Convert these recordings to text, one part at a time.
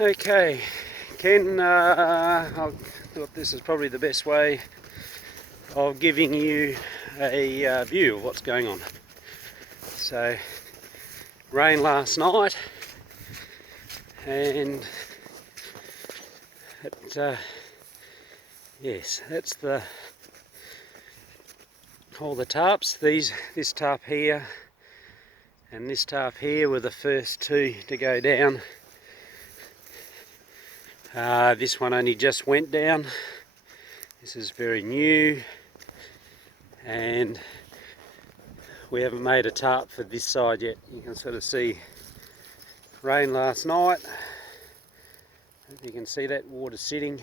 Okay, Ken, I thought this is probably the best way of giving you a view of what's going on. So, rain last night, and yes, that's all the tarps. This tarp here and this tarp here were the first two to go down. This one only just went down. This is very new, and we haven't made a tarp for this side yet. You can sort of see rain last night. You can see that water sitting.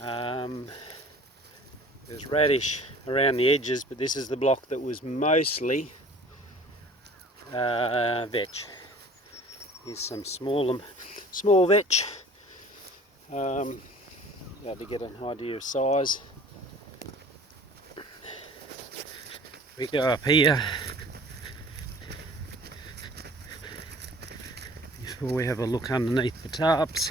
There's radish around the edges, but this is the block that was mostly vetch. Here's some small vetch. To get an idea of size. We go up here before we have a look underneath the tarps.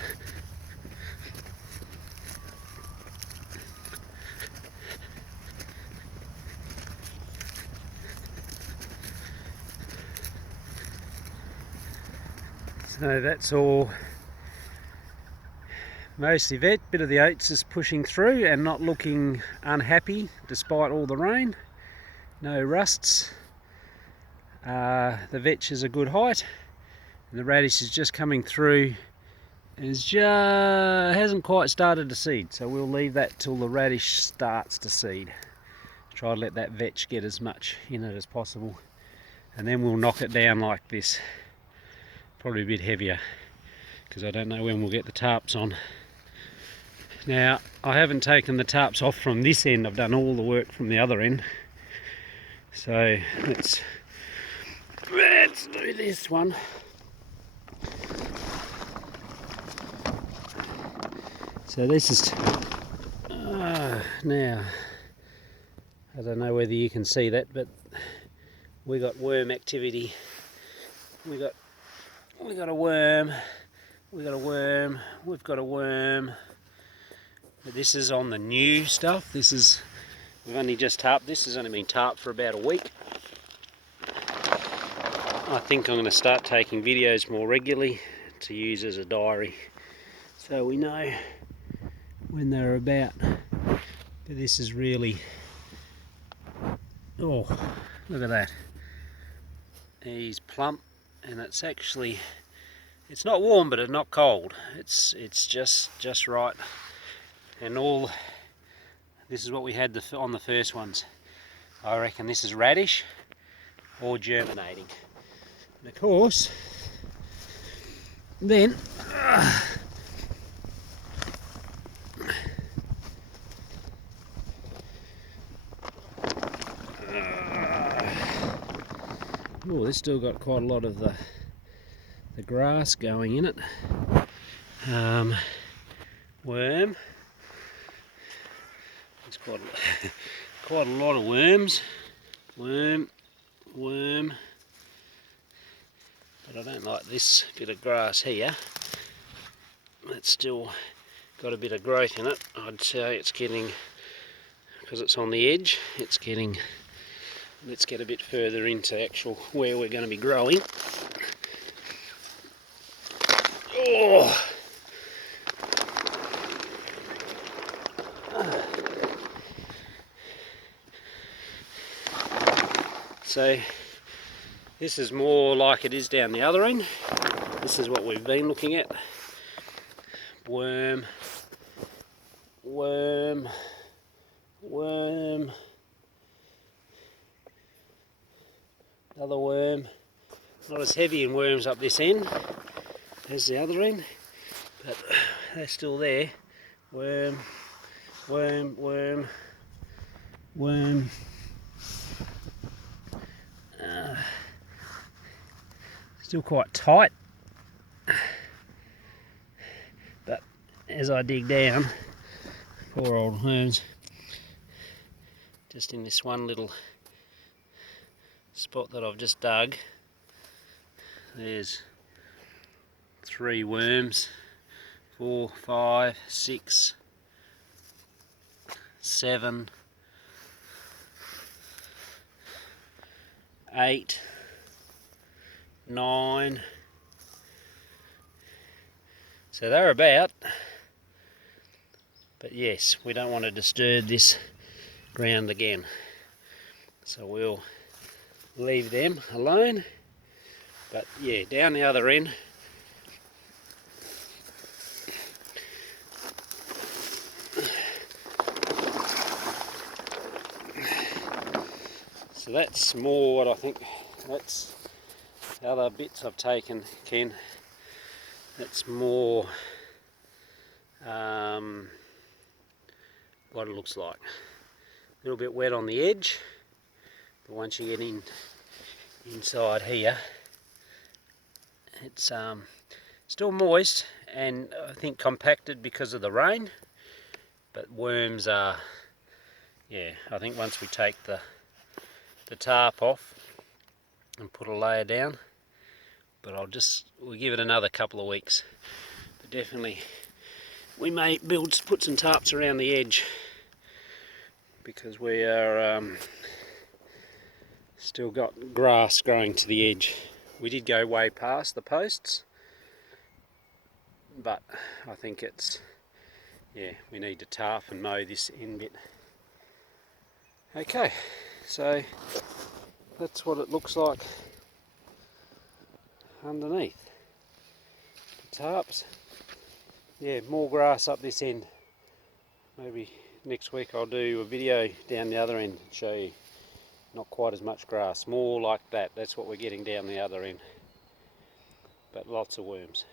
So that's all mostly vet. Bit of the oats is pushing through and not looking unhappy despite all the rain. No rusts. The vetch is a good height, and the radish is just coming through and hasn't quite started to seed, so we'll leave that till the radish starts to seed. Try to let that vetch get as much in it as possible, and then we'll knock it down like this. Probably a bit heavier, because I don't know when we'll get the tarps on. Now, I haven't taken the tarps off from this end. I've done all the work from the other end. So let's do this one. So this is now, I don't know whether you can see that, but we got worm activity. We got a worm. We've got a worm. But this is on the new stuff. We've only just tarped. This has only been tarped for about a week. I think I'm going to start taking videos more regularly to use as a diary, so we know when they're about. But this is really, oh, look at that. He's plump, and it's not warm, but it's not cold. It's just right. And this is what we had on the first ones. I reckon this is radish or germinating. And of course, then this still got quite a lot of the grass going in it. Worm. It's quite a lot of worms. Worm. But I don't like this bit of grass here. It's still got a bit of growth in it. I'd say it's getting, because it's on the edge, it's getting, let's get a bit further into actual where we're going to be growing. Oh! So this is more like it is down the other end. This is what we've been looking at. Worm. Another worm. Not as heavy in worms up this end as the other end, but they're still there. Worm. Still quite tight, but as I dig down, poor old worms, just in this one little spot that I've just dug, there's 3 worms, 4, 5, 6, 7, 8, 9. So they're about, but yes, we don't want to disturb this ground again. So we'll leave them alone. But yeah, down the other end, so that's more what I think, that's the other bits I've taken, Ken. That's more what it looks like. A little bit wet on the edge, but once you get inside here, it's still moist and I think compacted because of the rain, but worms are, yeah, I think once we take the tarp off and put a layer down, but we'll give it another couple of weeks. But definitely we may put some tarps around the edge, because we are still got grass growing to the edge. We did go way past the posts, but I think it's, yeah, we need to tarp and mow this in bit. Okay, so that's what it looks like underneath the tarps. Yeah, more grass up this end. Maybe next week I'll do a video down the other end and show you. Not quite as much grass, more like that. That's what we're getting down the other end, but lots of worms.